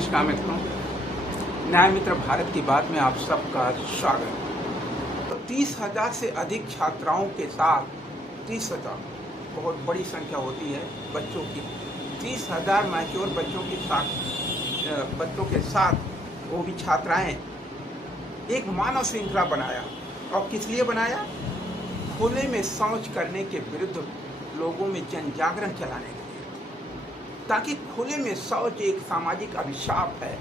नमस्कार मित्रों, न्याय मित्र भारत की बात में आप सबका स्वागत है। तो 30,000 से अधिक छात्राओं के साथ 30,000 बहुत बड़ी संख्या होती है बच्चों की। 30,000 मैच्योर बच्चों के साथ वो भी छात्राएं एक मानव श्रृंखला बनाया। और किस लिए बनाया? खुले में शौच करने के विरुद्ध लोगों में जन जागरण चलाने के लिए, ताकि खुले में शौच एक सामाजिक अभिशाप है।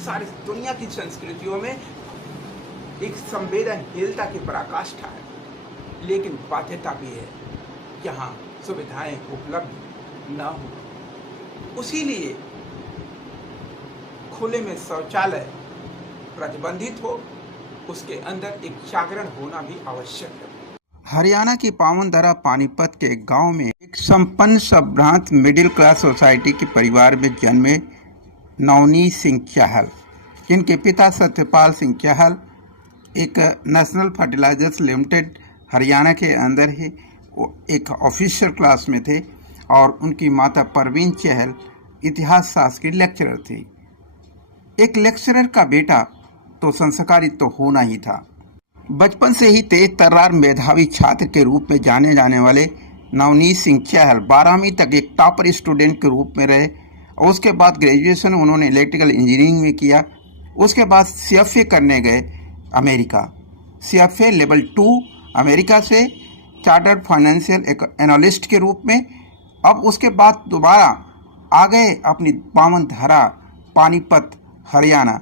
सारी दुनिया की संस्कृतियों में एक संवेदनशीलता की पराकाष्ठा है, लेकिन बाध्यता भी है जहाँ सुविधाएं उपलब्ध न हो। उसीलिए खुले में शौचालय प्रतिबंधित हो, उसके अंदर एक जागरण होना भी आवश्यक है। हरियाणा की पावन धरा पानीपत के गांव में एक संपन्न संभ्रांत मिडिल क्लास सोसाइटी के परिवार में जन्मे नवनीत सिंह चहल, जिनके पिता सत्यपाल सिंह चहल एक नेशनल फर्टिलाइजर्स लिमिटेड हरियाणा के अंदर ही एक ऑफिसर क्लास में थे, और उनकी माता परवीन चहल इतिहास शास्त्र की लेक्चरर थी। एक लेक्चरर का बेटा तो संस्कारित तो होना ही था। बचपन से ही तेज तर्रार मेधावी छात्र के रूप में जाने जाने वाले नवनीत सिंह चहल 12वीं तक एक टॉपर स्टूडेंट के रूप में रहे। उसके बाद ग्रेजुएशन उन्होंने इलेक्ट्रिकल इंजीनियरिंग में किया। उसके बाद CFA करने गए अमेरिका। CFA लेवल 2 अमेरिका से चार्टर्ड फाइनेंशियल एनालिस्ट के रूप में। अब उसके बाद दोबारा आ गए अपनी पावन धरा पानीपत हरियाणा,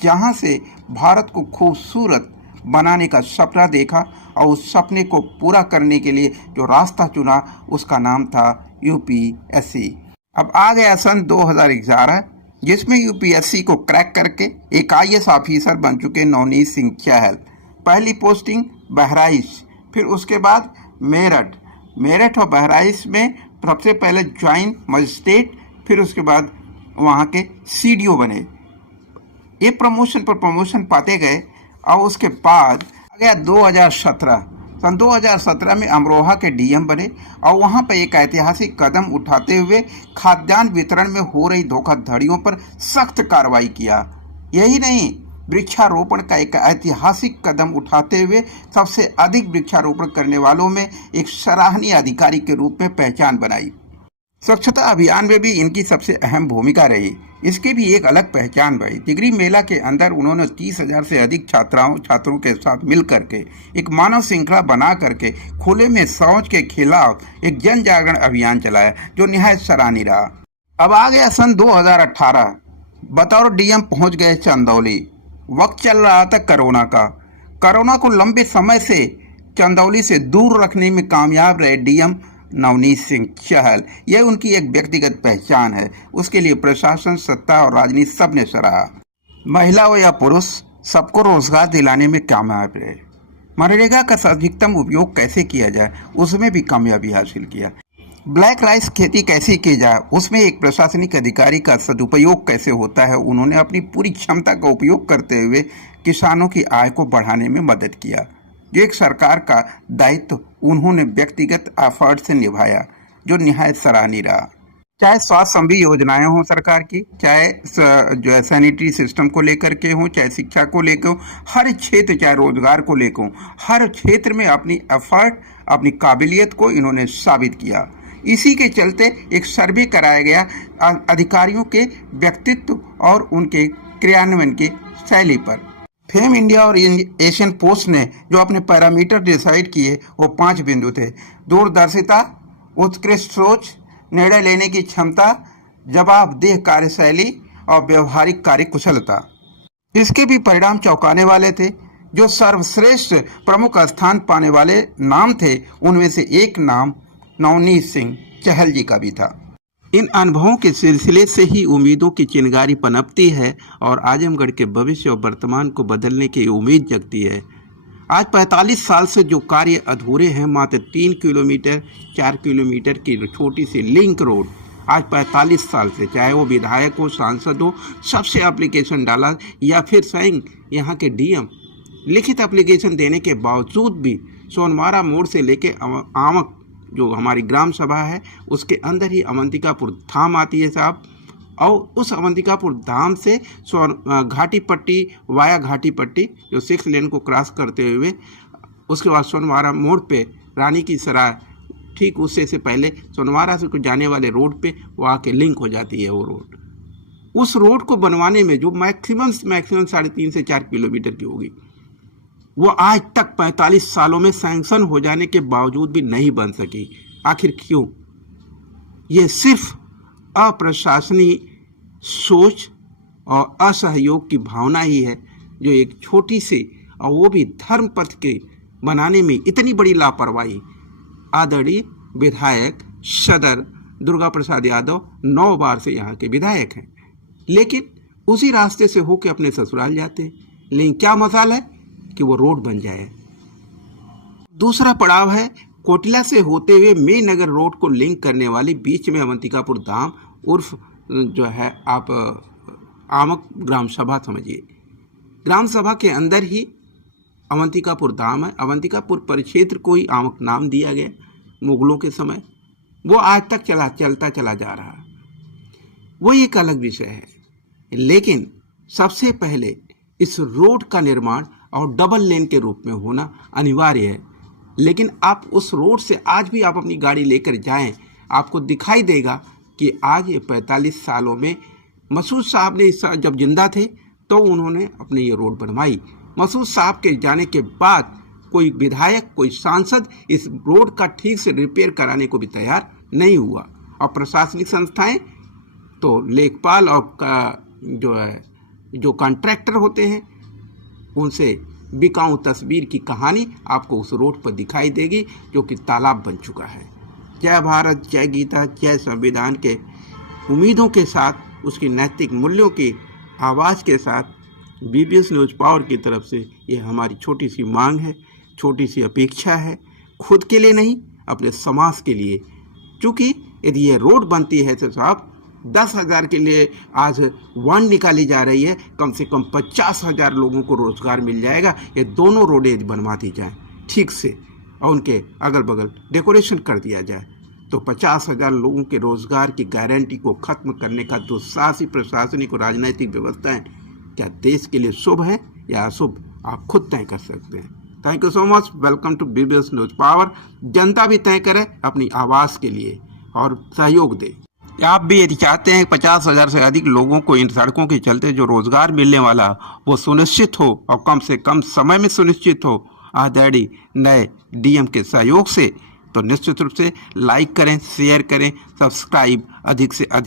जहाँ से भारत को खूबसूरत बनाने का सपना देखा, और उस सपने को पूरा करने के लिए जो रास्ता चुना उसका नाम था UPSC। अब आ गया सन 2011, जिसमें UPSC को क्रैक करके एक IAS ऑफिसर बन चुके नवनीत सिंह चहल। पहली पोस्टिंग बहराइच, फिर उसके बाद मेरठ और बहराइच में सबसे पहले ज्वाइंट मजिस्ट्रेट, फिर उसके बाद वहाँ के CDO बने। ये प्रमोशन पर प्रमोशन पाते गए, और उसके बाद आ गया 2017। सन 2017 में अमरोहा के DM बने, और वहाँ पर एक ऐतिहासिक कदम उठाते हुए खाद्यान्न वितरण में हो रही धोखाधड़ियों पर सख्त कार्रवाई किया। यही नहीं, वृक्षारोपण का एक ऐतिहासिक कदम उठाते हुए सबसे अधिक वृक्षारोपण करने वालों में एक सराहनीय अधिकारी के रूप में पहचान बनाई। स्वच्छता अभियान में भी इनकी सबसे अहम भूमिका रही। इसकी भी एक अलग पहचान बनी। डिग्री मेला के अंदर उन्होंने 30,000 से अधिक छात्रों के साथ मिल करके एक मानव श्रृंखला बना करके खुले में शौच के खिलाफ एक जन जागरण अभियान चलाया, जो निहायत सराहनीय रहा। अब आ गया सन 2018, बतौर DM पहुंच गए चंदौली। वक्त चल रहा था कोरोना को लंबे समय से चंदौली से दूर रखने में कामयाब रहे DM नवनीत सिंह चहल। यह उनकी एक व्यक्तिगत पहचान है। उसके लिए प्रशासन, सत्ता और राजनीति सब ने सराहा। महिला हो या पुरुष, सबको रोजगार दिलाने में कामयाब रहे। मनरेगा का अधिकतम उपयोग कैसे किया जाए, उसमें भी कामयाबी हासिल किया। ब्लैक राइस खेती कैसे की जाए, उसमें एक प्रशासनिक अधिकारी का सदुपयोग कैसे होता है, उन्होंने अपनी पूरी क्षमता का उपयोग करते हुए किसानों की आय को बढ़ाने में मदद किया। जो एक सरकार का दायित्व उन्होंने व्यक्तिगत एफर्ट से निभाया, जो निहायत सराहनीय रहा। चाहे स्वास्थ्य संबंधी योजनाएं हों सरकार की, चाहे जो है सैनिटरी सिस्टम को लेकर के हों, चाहे शिक्षा को लेकर हों, हर क्षेत्र, चाहे रोजगार को लेकर हों, हर क्षेत्र में अपनी एफर्ट, अपनी काबिलियत को इन्होंने साबित किया। इसी के चलते एक सर्वे कराया गया अधिकारियों के व्यक्तित्व और उनके क्रियान्वयन की शैली पर। फेम इंडिया और एशियन पोस्ट ने जो अपने पैरामीटर डिसाइड किए वो 5 बिंदु थे: दूरदर्शिता, उत्कृष्ट सोच, निर्णय लेने की क्षमता, जवाबदेह कार्यशैली और व्यवहारिक कार्यकुशलता। इसके भी परिणाम चौंकाने वाले थे। जो सर्वश्रेष्ठ प्रमुख स्थान पाने वाले नाम थे, उनमें से एक नाम नवनीत सिंह चहल जी का भी था। इन अनुभवों के सिलसिले से ही उम्मीदों की चिंगारी पनपती है, और आजमगढ़ के भविष्य और वर्तमान को बदलने की उम्मीद जगती है। आज 45 साल से जो कार्य अधूरे हैं, मात्र 3 किलोमीटर 4 किलोमीटर की छोटी सी लिंक रोड, आज 45 साल से, चाहे वो विधायक हो, सांसद हो, सबसे एप्लीकेशन डाला, या फिर स्वयं यहाँ के DM लिखित एप्लीकेशन देने के बावजूद भी सोनवारा मोड़ से लेके आमक जो हमारी ग्राम सभा है उसके अंदर ही अवंतिकापुर धाम आती है साहब, और उस अवंतिकापुर धाम से घाटी पट्टी वाया घाटी पट्टी जो 6 लेन को क्रॉस करते हुए उसके बाद सोनवारा मोड़ पे रानी की सराय ठीक उससे से पहले सोनवारा से जाने वाले रोड पे वो आके लिंक हो जाती है। वो रोड, उस रोड को बनवाने में जो मैक्सिमम 3.5 से 4 किलोमीटर की होगी, वो आज तक 45 सालों में सैंक्शन हो जाने के बावजूद भी नहीं बन सकी। आखिर क्यों? ये सिर्फ अप्रशासनिक सोच और असहयोग की भावना ही है जो एक छोटी सी, और वो भी धर्म पथ के बनाने में इतनी बड़ी लापरवाही। आदरणीय विधायक सदर दुर्गा प्रसाद यादव 9 बार से यहाँ के विधायक हैं, लेकिन उसी रास्ते से होकर अपने ससुराल जाते हैं। लेकिन क्या मसाल है कि वो रोड बन जाए। दूसरा पड़ाव है कोटिला से होते हुए मेन नगर रोड को लिंक करने वाली बीच में अवंतिकापुर धाम उर्फ जो है आप आमक ग्राम सभा समझिए। ग्राम सभा के अंदर ही अवंतिकापुर धाम है। अवंतिकापुर परिक्षेत्र को ही आमक नाम दिया गया मुगलों के समय। वो आज तक चलता चला जा रहा है, वो एक अलग विषय है। लेकिन सबसे पहले इस रोड का निर्माण और डबल लेन के रूप में होना अनिवार्य है। लेकिन आप उस रोड से आज भी आप अपनी गाड़ी लेकर जाएं, आपको दिखाई देगा कि आज ये 45 सालों में मसूद साहब ने जब जिंदा थे तो उन्होंने अपने ये रोड बनवाई। मसूद साहब के जाने के बाद कोई विधायक, कोई सांसद इस रोड का ठीक से रिपेयर कराने को भी तैयार नहीं हुआ। और प्रशासनिक संस्थाएं तो लेखपाल और जो कॉन्ट्रैक्टर होते हैं उनसे बिकाऊ तस्वीर की कहानी आपको उस रोड पर दिखाई देगी जो कि तालाब बन चुका है। जय भारत, जय गीता, जय संविधान के उम्मीदों के साथ, उसकी नैतिक मूल्यों की आवाज़ के साथ बीबीएस न्यूज़ पावर की तरफ से ये हमारी छोटी सी मांग है, छोटी सी अपेक्षा है, खुद के लिए नहीं अपने समाज के लिए। क्योंकि यदि ये रोड बनती है तो साहब 10,000 के लिए आज वन निकाली जा रही है, कम से कम 50,000 लोगों को रोजगार मिल जाएगा। ये दोनों रोडें यदि बनवा दी जाएँ ठीक से और उनके अगल बगल डेकोरेशन कर दिया जाए तो 50,000 लोगों के रोजगार की गारंटी को खत्म करने का दुस्साहसी प्रशासनिक और राजनीतिक व्यवस्थाएं क्या देश के लिए शुभ है या अशुभ, आप खुद तय कर सकते हैं। Thank you so much. Welcome to BBS news power. जनता भी तय करे अपनी आवाज़ के लिए और सहयोग दे। आप भी यदि चाहते हैं 50,000 से अधिक लोगों को इन सड़कों के चलते जो रोजगार मिलने वाला वो सुनिश्चित हो और कम से कम समय में सुनिश्चित हो आदरणीय नए डीएम के सहयोग से, तो निश्चित रूप से लाइक करें, शेयर करें, सब्सक्राइब अधिक से अधिक